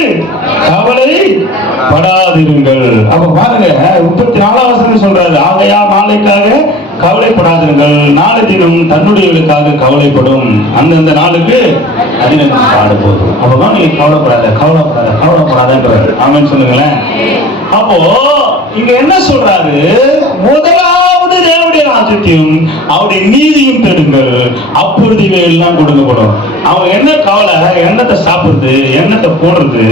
கவலைப்படாதீர்கள். அப்ப பாருங்க, 34ஆம் வசனம் சொல்றாரு, ஆகையா நாளைக்காக கவலைப்படாதீர்கள், நாளை தினம் தன்னுடையவர்களுக்காக கவலைப்படும், அந்தந்த நாளுக்கு அதினம் பாடு போதும். அப்பதான் நீங்க கவலைப்படாதன்றாரு. ஆமென் சொல்லுங்களேன். அப்போ இங்க என்ன சொல்றாரு? முதலாவது தேவனுடைய ராஜ்யத்தையும் அவருடைய நீதியும் தேடுங்கள், அப்பொழுது இவையெல்லாம் கொடுக்கப்படும். அவங்க என்ன கவலை? எண்ணத்தை சாப்பிடுறது, எண்ணத்தை போடுறது,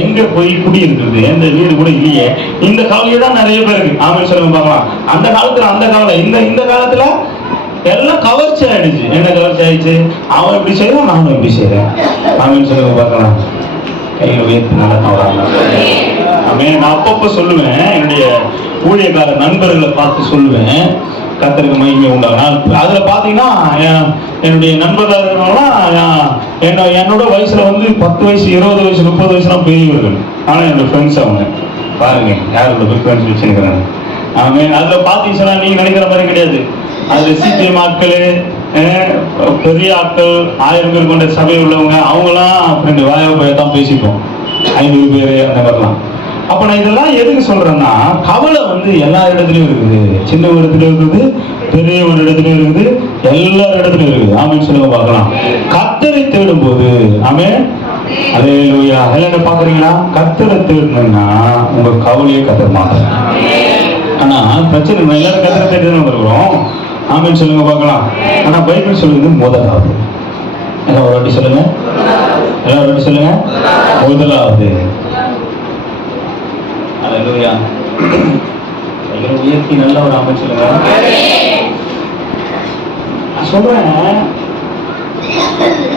எங்க போய் குடி இருக்கிறது, எந்த வீடு கூட இல்லையே, இந்த கவலையை தான் நிறைய பேருக்கு. ஆமென் சொல்லுங்க பார்க்கலாம். அந்த காலத்துல அந்த கவலை, இந்த காலத்துல எல்லாம் கவர்ச்சி ஆயிடுச்சு. என்ன கவர்ச்சி ஆயிடுச்சு? அவன் இப்படி செய்யறான், நானும் இப்படி செய்யறேன். ஆமென் சொல்லுங்க பார்க்கலாம். கையை உயர்த்தி நல்லா கவலை. நான் அப்பப்ப சொல்லுவேன், என்னுடைய ஊழியக்கார நண்பர்களை பார்த்து சொல்லுவேன், கர்த்தருக்கு மகிமை உண்டாகும். அதுல பாத்தீங்கன்னா என்னுடைய நண்பர்கள்லாம் என்னோட வயசுல வந்து 10 வயசு 20 வயசு 30 வயசுலாம் பெரியவர்கள். ஆனா என்னோட ஃப்ரெண்ட்ஸ் அவங்க பாருங்க, யாரோட போய் ஃப்ரெண்ட்ஸ் வச்சுருக்கிறாங்க. ஆமென். அதுல பாத்தீங்கன்னா நீங்க நினைக்கிற மாதிரி கிடையாது. அதுல சிபிஎம் ஆட்கள், பெரிய ஆட்கள், 1000 பேர் கொண்ட சபை உள்ளவங்க, அவங்களாம் ஃப்ரெண்டு வாயா போய் தான் பேசிப்போம், 500 பேர் அந்த மாதிரிலாம். அப்ப நான் இதெல்லாம் எதுக்கு சொல்றேன்னா, கவலை வந்து எல்லா இடத்துலயும் இருக்குது. சின்ன ஒரு இடத்துல இருக்குது, பெரிய ஒரு இடத்துல இருக்குது, எல்லா இடத்துலயும் இருக்குது. ஆமென் சொல்லுங்க பார்க்கலாம். கர்த்தரை தேடும் போது, ஆமென், அல்லேலூயா, என்ன பாக்குறீங்களா? கர்த்தரை தேடணும்னா உங்க கவலையே கர்த்தர் மாட்டார். ஆனா பிரச்சனை, எல்லாரும் கர்த்தரை தேடிதான் இருக்கிறோம். ஆமென் சொல்லுங்க பார்க்கலாம். ஆனா பைபிள் சொல்லுது முதலாவது. எல்லாம் ஒரு வாட்டி சொல்லுங்க, எல்லாம் ஒரு வாட்டி சொல்லுங்க, முதலாவது. அல்லேலூயா. உயர்த்தி நல்ல ஒரு ஆமென் சொல்லுங்க. நான் சொல்றேன்,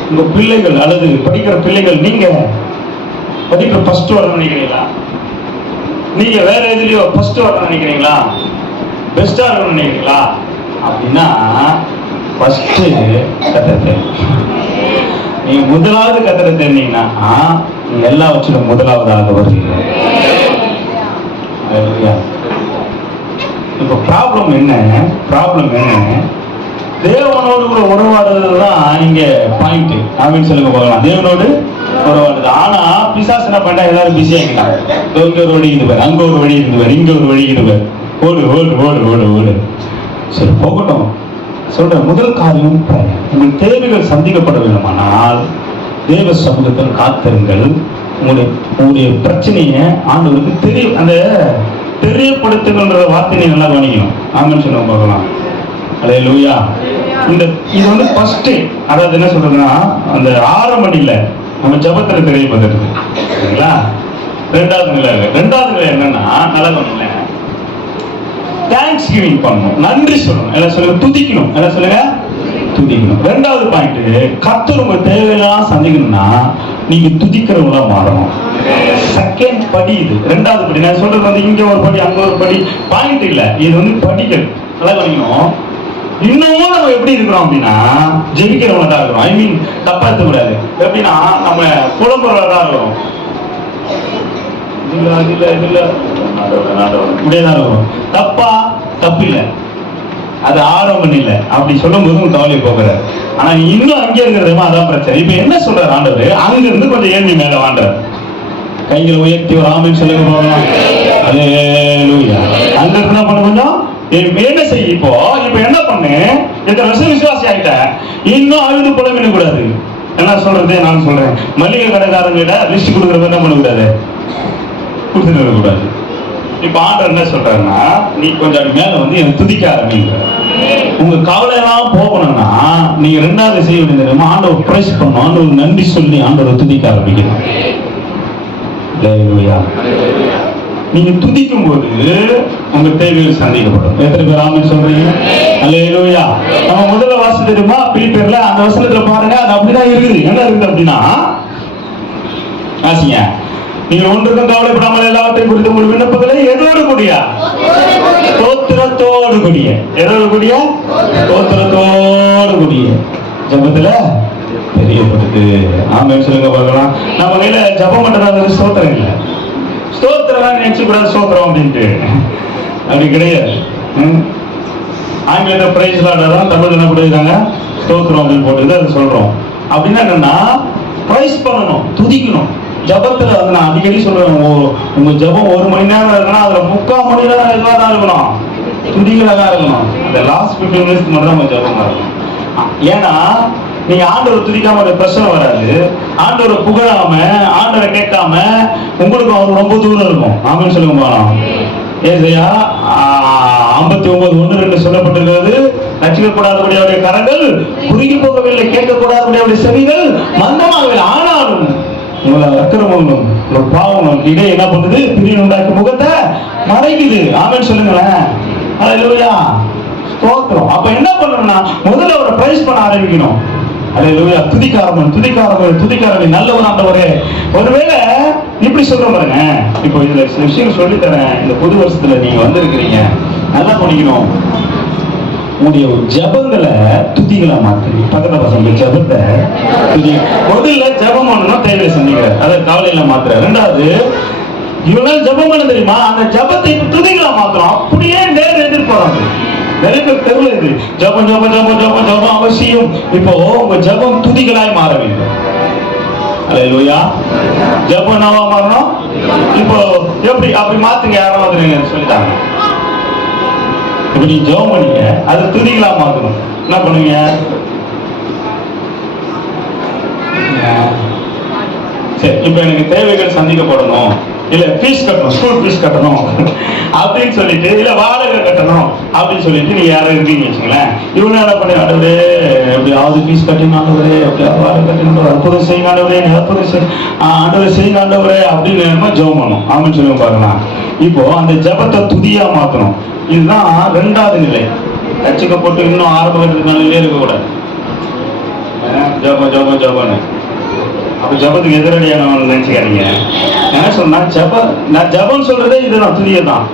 உங்க பிள்ளைகள் அல்லது படிக்கிற பிள்ளைகள், நீங்க படிக்கிற ஃபர்ஸ்ட் வரணும்னு நினைக்கிறீங்களா? நீங்க வேற எதுலயோ ஃபர்ஸ்ட் வரணும்னு நினைக்கிறீங்களா? பெஸ்டா இருக்கணும்னு நினைக்கிறீங்களா? அப்படின்னா ஃபர்ஸ்ட் கர்த்தரை, நீங்க முதலாவது கர்த்தரை தேடினீங்கன்னா நீங்க எல்லா வச்சும் முதலாவதாக வருவீங்க. இப்ப ப்ராப்ளம் என்ன? தேவனோடு கூட உறவாடுறதுதான் இங்க பாயிண்ட். ஆமென் சொல்லுங்க பார்க்கலாம். தேவனோடு உறவாடுது. ஆனா பிசாசு என்ன பண்ணா, எல்லாரும் பிஸி ஆகிட்டாங்க. இங்க ஒரு வழி இருந்துவார், அங்க ஒரு வழி இருந்துவார், இங்க ஒரு வழி இருந்துவார், ஓடு ஓடு ஓடு ஓடு ஓடு. சரி போகட்டும். சொல்ற முதல் காரியம், உங்கள் தேவைகள் சந்திக்கப்பட வேண்டுமானால் தேவ சமூகத்தில் காத்திருங்கள். உங்களுடைய பிரச்சனையை ஆண்டவருக்கு தெரியும், அந்த தெரியப்படுத்துகின்ற வார்த்தையை நல்லா கவனிக்கணும். ஆமென் சொல்லுங்க பார்க்கலாம். அல்லேலூயா. இது வந்து ஃபர்ஸ்ட், அதாவது என்ன சொல்றதுன்னா, அந்த ஆரம்ப நிலை நம்ம ஜபத்துல தெரியப்படுது. சரிங்களா? ரெண்டாவது நிலை என்னன்னா, நல்லா கவனிங்க, தேங்க்ஸ் கிவிங் பண்ணணும், நன்றி சொல்லணும். எல்லாம் சொல்லுங்க, துதிக்கணும். எல்லாம் சொல்லுங்க, துதிக்கணும். ரெண்டாவது பாயிண்ட், கர்த்தர் உங்க தேவையெல்லாம் சந்திக்கணும்னா நீங்க துதிக்கிறவங்களா மாறணும். செகண்ட் படி இது. ரெண்டாவது படி நான் சொல்றது வந்து இங்க ஒரு படி அங்க ஒரு படி பாயிண்ட் இல்ல, இது வந்து படிகள். நல்லா கவனிக்கணும். இன்னமும் நம்ம எப்படி இருக்கிறோம் அப்படின்னா, ஜெபிக்கிறவங்க தான் இருக்கிறோம். ஐ மீன் தப்பா எடுத்துக்கூடாது. எப்படின்னா நம்ம புலம்புறவங்க தான் இருக்கிறோம். இப்படியேதான் இருக்கும். தப்பு இல்லை, அது ஆரம்பம் இல்லை. அப்படி சொல்லும் போது உங்க கவலை போகிறார். ஆனா இன்னும் அங்கே இருக்கிறதுமா அதான் பிரச்சனை. இப்ப என்ன சொல்றாரு ஆண்டவர்? அங்க இருந்து கொஞ்சம் ஏழ்மை மேல வாண்டார். கைகளை உயர்த்தி ஒரு ஆமென் சொல்லுங்க போகலாம். அல்லேலூயா. அங்க இருந்து என்ன பண்ண, கொஞ்சம் என்ன செய்ய. இப்போ என்ன பண்ணு, எத்தனை வருஷம் விசுவாசி ஆகிட்ட, இன்னும் அழுது புலம்பிட கூடாது. என்ன சொல்றது? நான் சொல்றேன், மளிகை கடைக்காரங்கிட்ட லிஸ்ட் கொடுக்கறத என்ன பண்ணக்கூடாது, கொடுத்துட்டு கூடாது. இப்ப ஆண்டவர் என்ன சொல்றாருன்னா, நீ கொஞ்சம் மேல வந்து எனக்கு துதிக்க ஆரம்பிங்க. உங்க கவலை எல்லாம் போகணும்னா நீங்க ரெண்டாவது செய்ய வேண்டியது, ஆண்டவர் பிரைஸ் பண்ணணும், ஆண்டவர் நன்றி சொல்லி ஆண்டவர் துதிக்க ஆரம்பிக்கணும். நீங்க துதிக்கும் போது உங்க தேவைகள் சந்திக்கப்படும். எத்தனை பேர் ஆமென் சொல்றீங்க? அல்லேலூயா. நம்ம முதல்ல வாசம் தெரியுமா, பிலிப்பியர்ல அந்த வசனத்துல பாருங்க, அது அப்படிதான் இருக்குது. என்ன இருக்குது அப்படின்னா, ஆசிங்க, நீங்கள் ஒன்றுக்கும் கவலைப்படாமல் எல்லாவற்றையும் குறித்து உங்கள் விண்ணப்பங்களை எதோடு கூடிய ஸ்தோத்திரத்தோடு கூடிய, எதோடு கூடிய ஸ்தோத்திரத்தோடு கூடிய ஜபத்துல தெரியப்படுது. ஆமென் சொல்லுங்க பார்க்கலாம். நம்ம கையில ஜபம் பண்றது ஸ்தோத்திரம் இல்லை. ஸ்தோத்திரம் நினைச்சு கூடாது ஸ்தோத்திரம் அப்படின்ட்டு, அப்படி கிடையாது. ஆங்கிலத்தை பிரைஸ் லார்ட், தமிழ் என்ன போட்டுருக்காங்க, ஸ்தோத்திரம் அப்படின்னு போட்டு அதை சொல்றோம். அப்படின்னா என்னன்னா, பிரைஸ் பண்ணணும், துதிக்கணும். ஜபத்துல வந்து நான் அடிக்கடி சொல்றேன், உங்க ஜபம் 1 மணி நேரம் இருக்குன்னா அதுல 3/4 மணி நேரம் இதுவா தான் இருக்கணும், துதிகளா இருக்கணும். அந்த லாஸ்ட் 15 மினிட்ஸ் மட்டும் தான் உங்க ஜபமா இருக்கணும். ஏன்னா நீங்க ஆண்டவரை துதிக்காம ஒரு பிரச்சனை வராது. ஆண்டவரை புகழாம, ஆண்டவரை கேட்காம உங்களுக்கு அவர் ரொம்ப தூரம் இருக்கும். ஆமென் சொல்லுங்க போலாம். ஏசாயா 59:1-2 சொல்லப்பட்டிருக்கிறது, ரட்சிக்கப்படாதபடி அவருடைய கரங்கள் குறுகி போகவில்லை, கேட்கக்கூடாதபடி அவருடைய செவிகள் மந்தமாகவில்லை. ஆனாலும் உங்களை அக்கிரமங்களும் ஒரு பாவங்களும் இடையே என்ன பண்ணுது, பிரிவினை உண்டாக்கி முகத்தை மறைக்குது. ஆமென் சொல்லுங்களேன். அல்லேலூயா. ஸ்தோத்திரம். அப்ப என்ன பண்ணணும்னா, முதல்ல அவரை பிரைஸ் பண்ண ஆரம்பிக்கணும். அல்லேலூயா. துதிக்காரர்கள் நல்லவர் ஆண்டவரே. ஒருவேளை இப்படி சொல்ற பாருங்க, இப்போ இதுல சில விஷயங்கள் சொல்லித்தரேன். இந்த புது வருஷத்துல நீங்க வந்திருக்கிறீங்க, நல்லா பண்ணிக்கணும். உங்களுடைய ஜபங்களை துதிகளா மாற்றி, பக்கத்துல பசங்க ஜபத்தை துதி. முதல்ல ஜபம் பண்ணணும், தேவையை சந்திக்கிறார், அதை கவலையில மாத்துற. ரெண்டாவது இவனால ஜபம் பண்ண தெரியுமா? அந்த ஜபத்தை துதிகளா மாத்திரம் அப்படியே நேர் எதிர்பாராங்க. நிறைய பேர் தெருவில் இருக்கு, ஜபம் ஜபம் ஜபம் ஜபம் ஜபம் அவசியம். இப்போ உங்க ஜபம் துதிகளாய் மாற வேண்டும். அல்லேலூயா. ஜபம் நாவா மாறணும். இப்போ எப்படி அப்படி மாத்துங்க, யாரும் வந்து சொல்லிட்டாங்க. இப்ப நீங்க ஜபம் பண்ணீங்க, அது துதிகளா மாத்தணும். என்ன பண்ணுவீங்க? சரி, இப்ப எனக்கு தேவைகள் சந்திக்கப்படணும், இல்ல ஃபீஸ் கட்டணும், ஸ்கூல் ஃபீஸ் கட்டணும் அப்படின்னு சொல்லிட்டு, இல்ல வாடகை கட்டணும் அப்படின்னு சொல்லிட்டு நீங்க யாரும் இருக்கீங்க வச்சுங்களேன். இவங்க என்ன பண்ணி, ஆண்டவரே எப்படியாவது ஃபீஸ் கட்டணும், ஆண்டவரே எப்படியாவது வாடகை கட்டணும், அற்புதம் செய்யுங்க ஆண்டவரே, அற்புதம் ஆண்டவரே செய்யுங்க ஆண்டவரே அப்படின்னு நம்ம ஜெபம் பண்ணணும். ஆமான்னு சொல்லுங்க பார்க்கலாம். இப்போ அந்த ஜபத்தை துதியா மாத்தணும். இதுதான் ரெண்டாவது நிலை. கட்சிக்கப்பட்டு இன்னும் ஆரம்ப கட்டத்துக்கு நிலையிலே இருக்கக்கூடாது. ஜபம் ஜபம் ஜபம்னு அப்ப ஜபத்துக்கு எதிரடியான நினைச்சுக்காதீங்க. என்ன சொன்னா, நான் ஜபம் சொல்றதே இதுதான், துதியை தான்.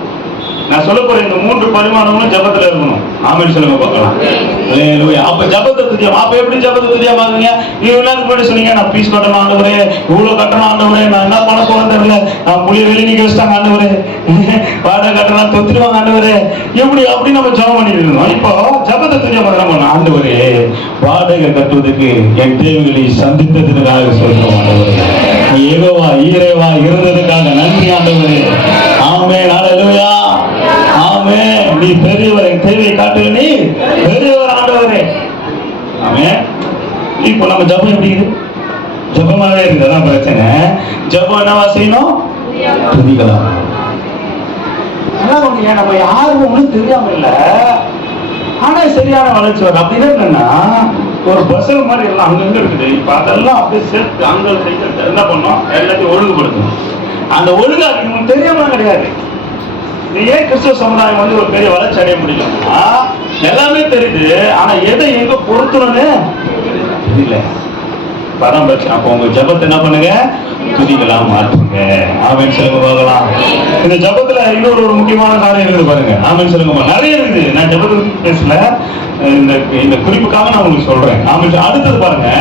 நான் சொல்ல போற இந்த 3 பரிமாணங்களும் ஜபத்துல இருக்கணும். ஆமென் சொல்லுங்க பார்க்கலாம். அப்ப ஜபத்தை துதியா, அப்ப எப்படி ஜபத்தை துதியா பாருங்க. இவ்வளவு முன்னாடி சொன்னீங்க, நான் ஃபீஸ் கட்டணும் ஆண்டவரே, இவ்வளவு கட்டணும் ஆண்டவரே, நான் என்ன பண்ண போறேன் தெரியல, நான் புளிய வெளியே வச்சுட்டாங்க ஆண்டவரே, வாடகை கட்டணும் தொத்துருவாங்க ஆண்டவரே, எப்படி அப்படி நம்ம ஜபம் பண்ணிட்டு இருந்தோம். இப்போ ஜபத்தை துதியா பண்ண, ஆண்டவரே வாடகை கட்டுவதற்கு என் தேவைகளை சந்தித்ததுக்காக சொல்றோம் ஆண்டவரே, யெகோவா ஈரேவா இருந்ததுக்காக நன்றி ஆண்டவரே. ஆமென் அல்லேலூயா. ஆமென். நீ பெரியவர், என் தேவையை காட்டுங்க, நீ பெரியவர் ஆண்டவரே. ஆமென். இப்போ நம்ம ஜபம் எப்படி இருக்கு? ஜபமாவே இருக்குது, அதான் பிரச்சனை. ஜபம் என்னவா செய்யணும்? துதிகளா. நம்ம யாரும் ஒன்றும் தெரியாம இல்ல, ஆனா சரியான வளர்ச்சி வரும். அப்படிதான் என்னன்னா, ஒரு பஸ்ஸல் மாதிரி எல்லாம் அங்கங்க இருக்குது. இப்ப அதெல்லாம் அப்படியே சேர்த்து அங்க என்ன பண்ணோம், எல்லாத்தையும் ஒழுங்குபடுத்தணும். அந்த ஒழுங்கா உங்களுக்கு தெரியாம கிடையாது. ஏன் கிறிஸ்துவ சமுதாயம் வந்து ஒரு பெரிய வளர்ச்சி அடைய முடியலன்னா, எல்லாமே தெரியுது, ஆனா எதை எங்க பொருத்தணும்னு தெரியல. படம் பிரச்சனை. அப்போ உங்க ஜபத்தை என்ன பண்ணுங்க, துதிகளா மாற்றுங்க. ஆமென் சொல்லுங்க பார்க்கலாம். இந்த ஜபத்துல இன்னொரு ஒரு முக்கியமான காரியம் இருக்குது பாருங்க. ஆமென் சொல்லுங்க. நிறைய இருக்குது, நான் ஜபத்தை பேசல, இந்த குறிப்புக்காக நான் உங்களுக்கு சொல்றேன். ஆமென். அடுத்தது பாருங்க,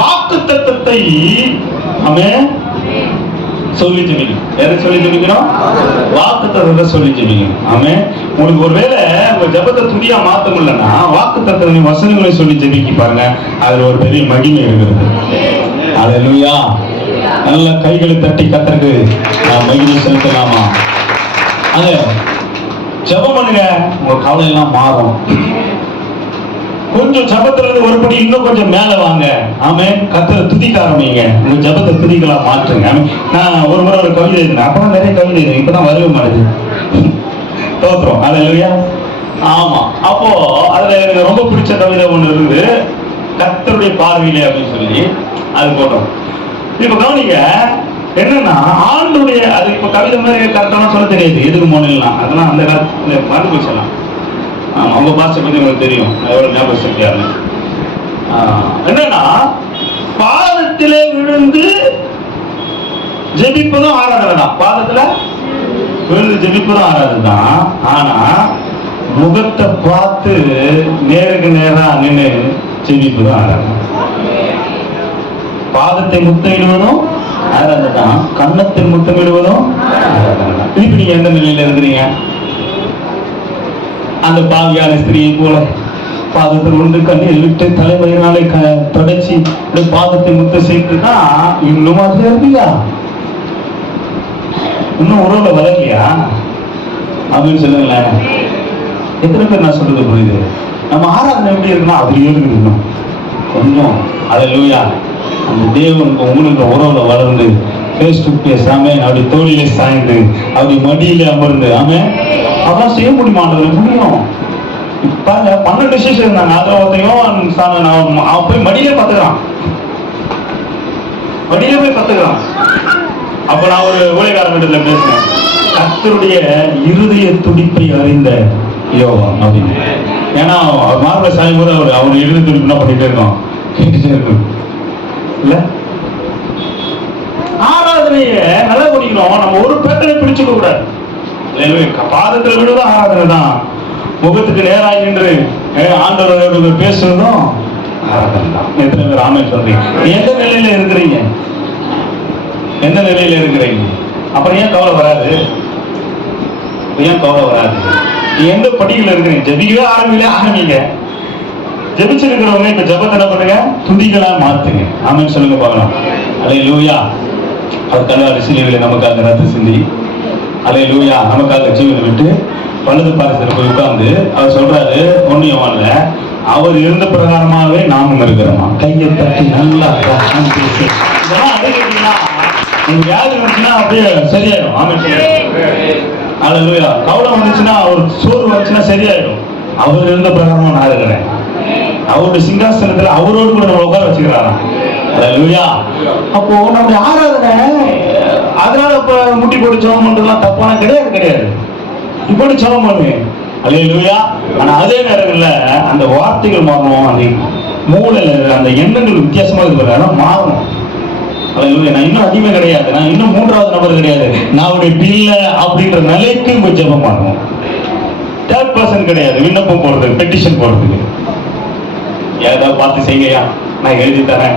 வாக்குத்தத்தத்தை ஆமென் சொல்லி ஜெபிக்கணும். எதை சொல்லி ஜெபிக்கணும்? வாக்குத்தத்தத்தை சொல்லி ஜெபிக்கணும். ஆமென். உங்களுக்கு ஒருவேளை உங்க ஜபத்தை துதியா மாத்த முடியலன்னா, வாக்குத்தத்த வசனங்களை சொல்லி ஜெபிக்கி பாருங்க, அதுல ஒரு பெரிய மகிமை இருக்கிறது. அல்லேலூயா. நல்ல கைகளை தட்டி கர்த்தருக்கு நான் மகிமை செலுத்தலாமா? அத ஜபம் பண்ணுங்க, உங்க கவலை எல்லாம் மாறும். கொஞ்சம் ஜபத்துல இருந்து ஒருபடி இன்னும் கொஞ்சம் மேல வாங்க. ஆமென். கர்த்தரை துதிக்க ஆரம்பிங்க, உங்க ஜபத்தை துதிகளா மாற்றுங்க. நான் ஒரு முறை ஒரு கவிதை எழுதினேன், அப்பதான் நிறைய கவிதை எழுதினேன், இப்பதான் வரவே மாட்டேது தோத்துறோம். அல்லேலூயா. ஆமா. அப்போ அதுல எனக்கு ரொம்ப பிடிச்ச கவிதை ஒண்ணு இருந்து, கர்த்தருடைய பார்வையிலே அப்படின்னு சொல்லி அது போட்டோம். இப்ப கவனிங்க, என்னன்னா ஆண்டுடைய அது இப்ப கவிதை மாதிரி கரெக்டான சொல்ல தெரியாது, எதுக்கு மோனலாம் அதெல்லாம் அந்த காலத்துல மறந்து போச்சலாம். அவங்க பாஸ்டர் பத்தி உங்களுக்கு தெரியும், எவ்வளவு ஞாபக சக்தியாரு. என்னன்னா, பாதத்திலே விழுந்து ஜெபிப்பதும் ஆராதனை தான். பாதத்துல விழுந்து ஜெபிப்பதும் ஆராதனை தான். ஆனா முகத்தை பார்த்து நேருக்கு நேரா நின்று ஜெபிப்பதும் ஆராதனை. பாதத்தை முத்தமிடுவதும் ஆராதனை தான், கன்னத்தை முத்தமிடுவதும் ஆராதனை தான். இப்ப நீங்க எந்த நிலையில இருக்கிறீங்க? அந்த பாவியான ஸ்திரியை போல பாதத்தில் ஒன்று கண்ணீர் விட்டு தலைவயினாலே தொடச்சி பாதத்தை முத்த செய்துன்னா இன்னும் அதுல இருக்கியா? இன்னும் உறவுல வரலையா? அப்படின்னு சொல்லுங்களேன். எத்தனை பேர் நான் சொல்றது புரியுது? நம்ம ஆராதனை எப்படி இருக்குன்னா அப்படியே இருக்குது கொஞ்சம். அல்லேலூயா. அந்த தேவனுக்கு உங்களுக்கு உறவுல வளர்ந்து ஃபேஸ் டு ஃபேஸ், ஆமென், அப்படி தோளிலே சாய்ந்து அப்படி மடியிலே அமர்ந்து, ஆமென், அதான் செய்ய முடியுமான்றது முடியும். இப்ப 12 சிஷ்யர் இருந்தாங்க, அதுல ஒருத்தையும் அவன் போய் மடியிலே பார்த்துக்கிறான், மடியிலே போய் பார்த்துக்கிறான். அப்ப நான் ஒரு ஊழியக்காரன் வீட்டுல பேசினேன், கர்த்தருடைய இருதய துடிப்பை அறிந்த யோவான் அப்படின்னு. ஏன்னா மார்பள சாயும் போது அவர் இருதய துடிப்பு என்ன பண்ணிட்டே இருக்கோம், கேட்டுட்டே இருக்கும் இல்ல. ஆராதனைய நல்லா குடிக்கணும், நம்ம ஒரு பேட்டரை பிடிச்சுக்க கூடாது. பாதத்தில் விழுவதும் ஆராதனை தான், முகத்துக்கு நேராக நின்று ஆண்டவரோட பேசுறதும் ஆராதனை தான். எத்தனை பேர் ஆமென் சொல்றீங்க? எந்த நிலையில இருக்கிறீங்க? எந்த நிலையில இருக்கிறீங்க? அப்புறம் ஏன் கவலை வராது? ஏன் கவலை வராது? நீ எந்த படிக்கல இருக்கிறீங்க? ஜெபிக்கவே ஆரம்பிங்க. ஜெபிச்சிருக்கிறவங்க இப்ப ஜெபத்தை என்ன பண்ணுங்க? துதிகளா மாத்துங்க. ஆமென் சொல்லுங்க பார்க்கலாம். அல்லேலூயா. அவர் கல்வாரி சிலுவையில நமக்காக ரத்தம் சிந்தி, அல்லேலூயா, நமக்காக ஜீவனை விட்டு வலது பாரசத்தில் போய் உட்கார்ந்து அவர் சொல்றாரு, 1 யோவான்ல, அவர் இருந்த பிரகாரமாகவே நாமும் இருக்கிறோமா. கையை தட்டி நல்லா இதெல்லாம் அடைக்கிறீங்களா? நீங்க வியாதி வந்துச்சுன்னா அப்படியே சரியாயிடும். ஆமென் சொல்லுங்க. அல்லேலூயா. கவலை வந்துச்சுன்னா, ஒரு சோறு வந்துச்சுன்னா சரியாயிடும். அவர் இருந்த பிரகாரமா நான் இருக்கிறேன். அவருடைய சிங்காசனத்துல அவரோடு கூட நம்ம உட்கார வச்சுக்கிறாராம். அல்லேலூயா. அப்போ நம்முடைய ஆராதனை அதனால இப்ப முட்டி போட்டு ஜெபம் பண்றதுலாம் தப்பான கிடையாது. இப்படி ஜெபம் பண்ணுங்க. அல்லேலூயா. ஆனா அதே நேரங்கள்ல அந்த வார்த்தைகள் மாறணும், அந்த மூளையில அந்த எண்ணங்கள் வித்தியாசமா இருக்கிற மாறணும். அல்லேலூயா. நான் இன்னும் அதிகமே கிடையாது, நான் இன்னும் 3வது நபர் கிடையாது, நான் அவருடைய பிள்ளை அப்படின்ற நிலைக்கு போய் ஜெபம் பண்ணணும். 3rd பர்சன் கிடையாது. விண்ணப்பம் போடுறது, பெட்டிஷன் போடுறதுக்கு ஏதாவது பார்த்து செய்யா, நான் எழுதி தரேன்,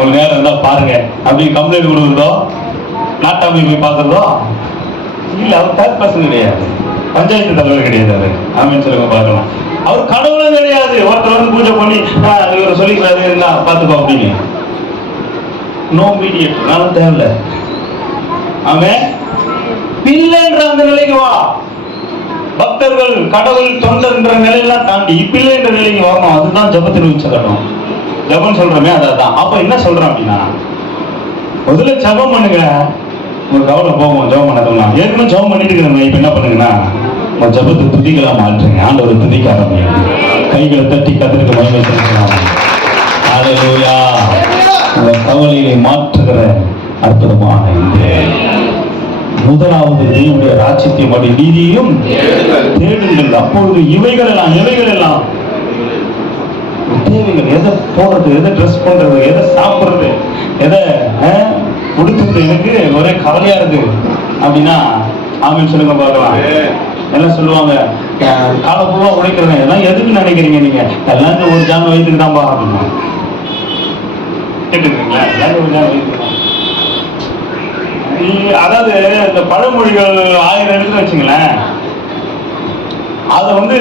ஒரு நேரம் இருந்தா பாருங்க அப்படின்னு கம்ப்ளைண்ட் கொடுக்குறதோ, நாட்டாமை போய் பார்க்கறதோ இல்ல. அவர் 3rd பர்சன் கிடையாது, பஞ்சாயத்து தலைவர் கிடையாது. அவர் ஆமென் சொல்லுங்க பார்க்கலாம். அவர் கடவுளும் கிடையாது. ஒருத்தர் வந்து பூஜை பண்ணி இவர் சொல்லிக்கிறாரு, இருந்தா பார்த்துக்கோ அப்படின்னு. நோ மீடியேட்டர், நானும் தேவையில்லை. அவன் பிள்ளைன்ற அந்த நிலைக்கு வா. பக்தர்கள், கடவுள், தொண்டர்ன்ற நிலையெல்லாம் தாண்டி பிள்ளைன்ற நிலைக்கு வரணும். அதுதான் ஜபத்தின் உச்சகட்டம். ஜபம் சொல்றோமே அதான். அப்ப என்ன சொல்றோம் அப்படின்னா, முதல்ல ஜபம் பண்ணுங்க, ஒரு கவலை போகும். ஜபம் பண்ணலாம். ஏற்கனவே ஜபம் பண்ணிட்டு இருக்கிறவங்க இப்ப என்ன பண்ணுங்கன்னா, உங்க ஜபத்தை துதிகளா மாற்றுங்க. ஆண்டவர் துதிக்க ஆரம்பிங்க. கைகளை தட்டி கத்திற்கு மகிமை செலுத்தலாம். அல்லேலூயா. உங்க கவலையை மாற்றுகிற அற்புதமான இந்த முதலாவது தேவனுடைய ராஜ்யத்தையும் அவருடைய நீதியையும் தேடுங்கள், அப்பொழுது இவைகள் எல்லாம் தேவைகள், எதை போடுறது, எதை ட்ரெஸ் பண்றது, எதை சாப்பிடுறது, எதை உடுத்துறது, எனக்கு ஒரே கவலையா இருக்கு அப்படின்னா ஆமென் சொல்லுங்க பார்க்கலாம். எல்லாம் சொல்லுவாங்க, காலப்பூர்வா உழைக்கிறேன், எல்லாம் எதுக்கு நினைக்கிறீங்க நீங்க? எல்லாம் ஒரு ஜாம வயிற்றுக்கு தான்பா அப்படின்னா கேட்டுருக்கீங்களா? எல்லாரும் ஒரு ஜாம வயிற்றுக்கு தான். அதாவது இந்த பழமொழிகள் 1000 எழுத்து வச்சுங்களேன், அதை வந்து